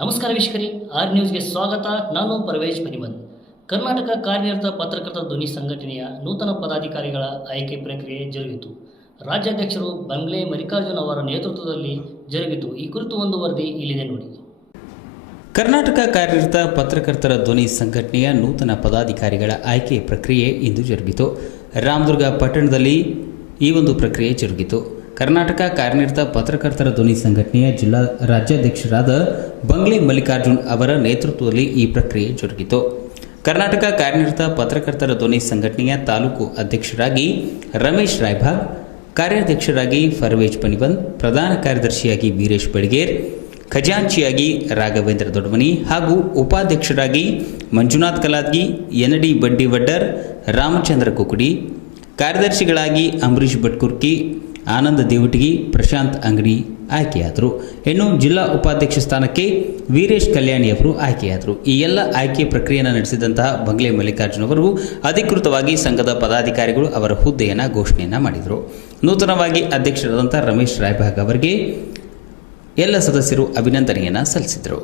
ನಮಸ್ಕಾರ ವೀಕ್ಷಕರೇ, ಆರ್ ನ್ಯೂಸ್ಗೆ ಸ್ವಾಗತ. ನಾನು ಪರವೇಶ್ ಪನಿಮಂತ್. ಕರ್ನಾಟಕ ಕಾರ್ಯನಿರತ ಪತ್ರಕರ್ತರ ಧ್ವನಿ ಸಂಘಟನೆಯ ನೂತನ ಪದಾಧಿಕಾರಿಗಳ ಆಯ್ಕೆ ಪ್ರಕ್ರಿಯೆ ಜರುಗಿತು. ರಾಜ್ಯಾಧ್ಯಕ್ಷರು ಬಂಗ್ಲೆ ಮಲ್ಲಿಕಾರ್ಜುನ್ ಅವರ ನೇತೃತ್ವದಲ್ಲಿ ಜರುಗಿತು. ಈ ಕುರಿತು ಒಂದು ವರದಿ ಇಲ್ಲಿದೆ ನೋಡಿ. ಕರ್ನಾಟಕ ಕಾರ್ಯನಿರತ ಪತ್ರಕರ್ತರ ಧ್ವನಿ ಸಂಘಟನೆಯ ನೂತನ ಪದಾಧಿಕಾರಿಗಳ ಆಯ್ಕೆ ಪ್ರಕ್ರಿಯೆ ಇಂದು ಜರುಗಿತು. ರಾಮದುರ್ಗ ಪಟ್ಟಣದಲ್ಲಿ ಈ ಒಂದು ಪ್ರಕ್ರಿಯೆ ಜರುಗಿತು. ಕರ್ನಾಟಕ ಕಾರ್ಯನಿರತ ಪತ್ರಕರ್ತರ ಧ್ವನಿ ಸಂಘಟನೆಯ ಜಿಲ್ಲಾ ರಾಜ್ಯಾಧ್ಯಕ್ಷರಾದ ಬಂಗ್ಲೆ ಮಲ್ಲಿಕಾರ್ಜುನ್ ಅವರ ನೇತೃತ್ವದಲ್ಲಿ ಈ ಪ್ರಕ್ರಿಯೆ ಜರುಗಿತು. ಕರ್ನಾಟಕ ಕಾರ್ಯನಿರತ ಪತ್ರಕರ್ತರ ಧ್ವನಿ ಸಂಘಟನೆಯ ತಾಲೂಕು ಅಧ್ಯಕ್ಷರಾಗಿ ರಮೇಶ್ ರಾಯಭಾಗ್, ಕಾರ್ಯಾಧ್ಯಕ್ಷರಾಗಿ ಪರವೇಶ್ ಪನಿಮಂತ್, ಪ್ರಧಾನ ಕಾರ್ಯದರ್ಶಿಯಾಗಿ ವೀರೇಶ್ ಬೆಳಗೇರ್, ಖಜಾಂಚಿಯಾಗಿ ರಾಘವೇಂದ್ರ ದೊಡ್ಮನಿ ಹಾಗೂ ಉಪಾಧ್ಯಕ್ಷರಾಗಿ ಮಂಜುನಾಥ್ ಕಲಾದ್ಗಿ, ಎನ್.ಡಿ. ಬಂಡಿವಡ್ಡರ್, ರಾಮಚಂದ್ರ ಕುಕುಡಿ, ಕಾರ್ಯದರ್ಶಿಗಳಾಗಿ ಅಂಬರೀಶ್ ಭಟ್ಕುರ್ಕಿ, ಆನಂದ ದೇವಟಗಿ, ಪ್ರಶಾಂತ್ ಅಂಗಡಿ ಆಯ್ಕೆಯಾದರು. ಇನ್ನು ಜಿಲ್ಲಾ ಉಪಾಧ್ಯಕ್ಷ ಸ್ಥಾನಕ್ಕೆ ವೀರೇಶ್ ಕಲ್ಯಾಣಿ ಅವರು ಆಯ್ಕೆಯಾದರು. ಈ ಎಲ್ಲ ಆಯ್ಕೆ ಪ್ರಕ್ರಿಯೆಯನ್ನು ನಡೆಸಿದಂತಹ ಬಂಗ್ಲೆ ಮಲ್ಲಿಕಾರ್ಜುನ್ ಅವರು ಅಧಿಕೃತವಾಗಿ ಸಂಘದ ಪದಾಧಿಕಾರಿಗಳು ಅವರ ಹುದ್ದೆಯನ್ನು ಘೋಷಣೆಯನ್ನು ಮಾಡಿದರು. ನೂತನವಾಗಿ ಅಧ್ಯಕ್ಷರಾದಂಥ ರಮೇಶ್ ರಾಯಭಾಗ್ ಅವರಿಗೆ ಎಲ್ಲ ಸದಸ್ಯರು ಅಭಿನಂದನೆಯನ್ನು ಸಲ್ಲಿಸಿದರು.